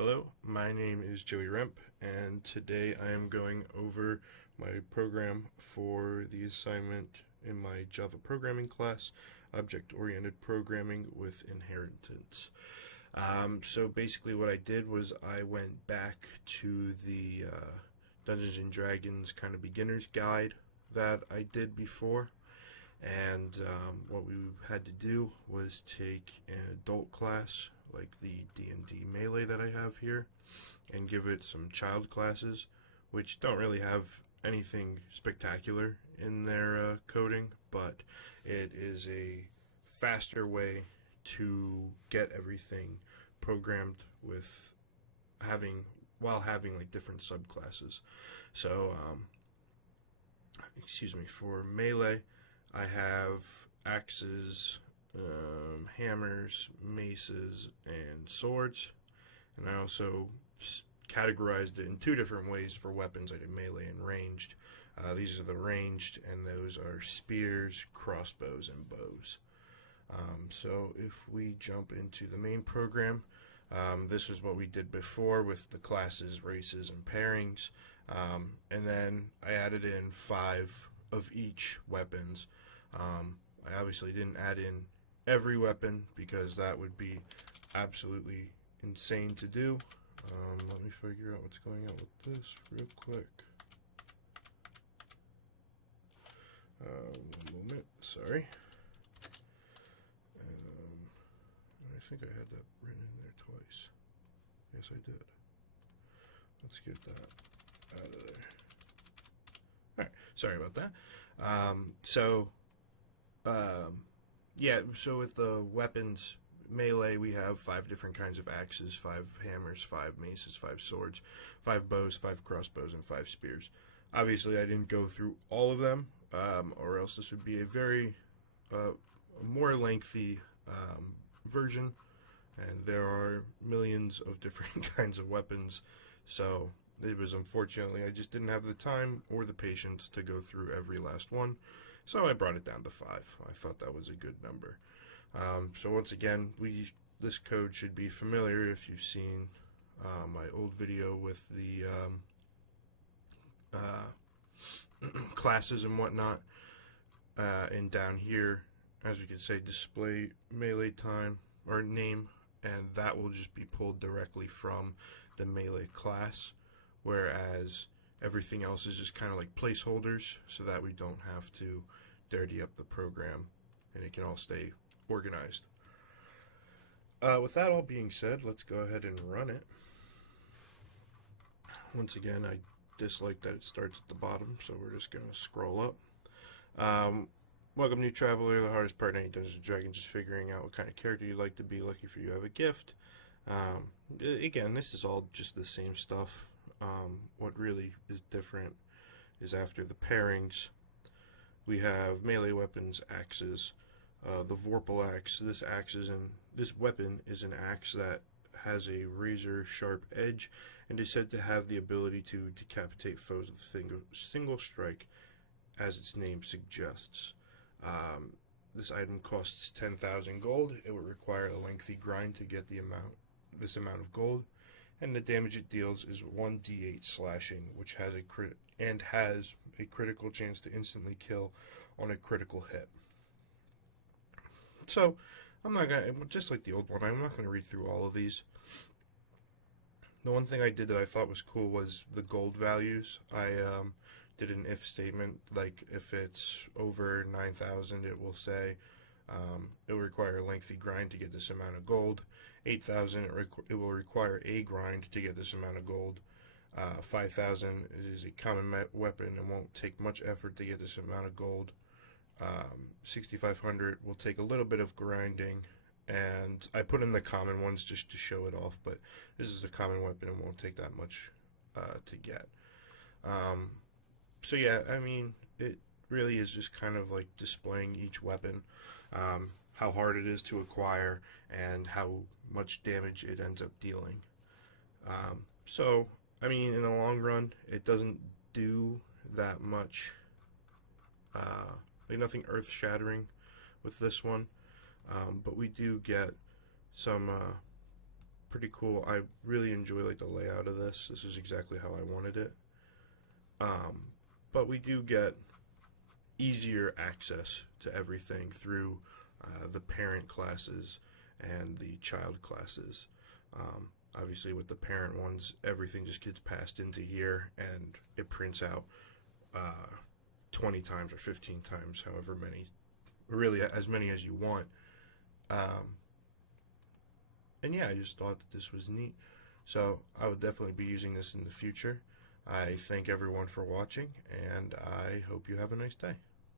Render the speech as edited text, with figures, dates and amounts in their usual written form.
Hello, my name is Joey Remp, and today I am going over my program for the assignment in my Java programming class, Object-Oriented Programming with Inheritance. So basically what I did was I went back to the Dungeons & Dragons kind of beginner's guide that I did before, and what we had to do was take an adult class like the D&D Melee that I have here and give it some child classes, which don't really have anything spectacular in their coding, but it is a faster way to get everything programmed with while having like different subclasses. So for Melee I have axes, hammers, maces, and swords, and I also categorized it in two different ways for weapons. I did melee and ranged. These are the ranged, and those are spears, crossbows, and bows. So if we jump into the main program, this is what we did before with the classes, races, and pairings, and then I added in 5 of each weapons. I obviously didn't add in every weapon because that would be absolutely insane to do. Let me figure out what's going on with this real quick. One moment, sorry. I think I had that written in there twice. Yes, I did. Let's get that out of there. Alright, sorry about that. So with the weapons, melee, we have 5 different kinds of axes, 5 hammers, 5 maces, 5 swords, 5 bows, 5 crossbows, and 5 spears. Obviously, I didn't go through all of them, or else this would be a very more lengthy version, and there are millions of different kinds of weapons, so it was unfortunately I just didn't have the time or the patience to go through every last one, so I brought it down to 5. I thought that was a good number. So once again, this code should be familiar if you've seen my old video with the classes and whatnot. And down here, as we can say, display melee time or name, and that will just be pulled directly from the melee class, whereas everything else is just kind of like placeholders so that we don't have to dirty up the program and it can all stay organized. With that all being said, let's go ahead and run it. Once again, I dislike that it starts at the bottom, so we're just going to scroll up. Welcome, new traveler. The hardest part in any Dungeons & Dragons is figuring out what kind of character you'd like to be. Lucky for you, have a gift. Again, this is all just the same stuff. What really is different is after the pairings, we have melee weapons, axes. The Vorpal axe. This weapon is an axe that has a razor sharp edge and is said to have the ability to decapitate foes with a single strike, as its name suggests. This item costs 10,000 gold. It will require a lengthy grind to get this amount of gold, and the damage it deals is 1d8 slashing, which has a critical chance to instantly kill on a critical hit. So, I'm not going to, just like the old one, I'm not going to read through all of these. The one thing I did that I thought was cool was the gold values. I did an if statement, like if it's over 9,000, it will say it will require a lengthy grind to get this amount of gold. 8,000, it will require a grind to get this amount of gold. 5,000 is a common weapon and won't take much effort to get this amount of gold. 6,500 will take a little bit of grinding, and I put in the common ones just to show it off, but this is a common weapon and won't take that much to get. So yeah, I mean, it really is just kind of like displaying each weapon, how hard it is to acquire, and how much damage it ends up dealing. So, I mean, in the long run, it doesn't do that much, like nothing earth-shattering, with this one, but we do get some pretty cool. I really enjoy like the layout of this. This is exactly how I wanted it. But we do get easier access to everything through the parent classes and the child classes. Obviously, with the parent ones, everything just gets passed into here, and it prints out 20 times or 15 times, however many, really as many as you want. And yeah, I just thought that this was neat. So I would definitely be using this in the future. I thank everyone for watching, and I hope you have a nice day.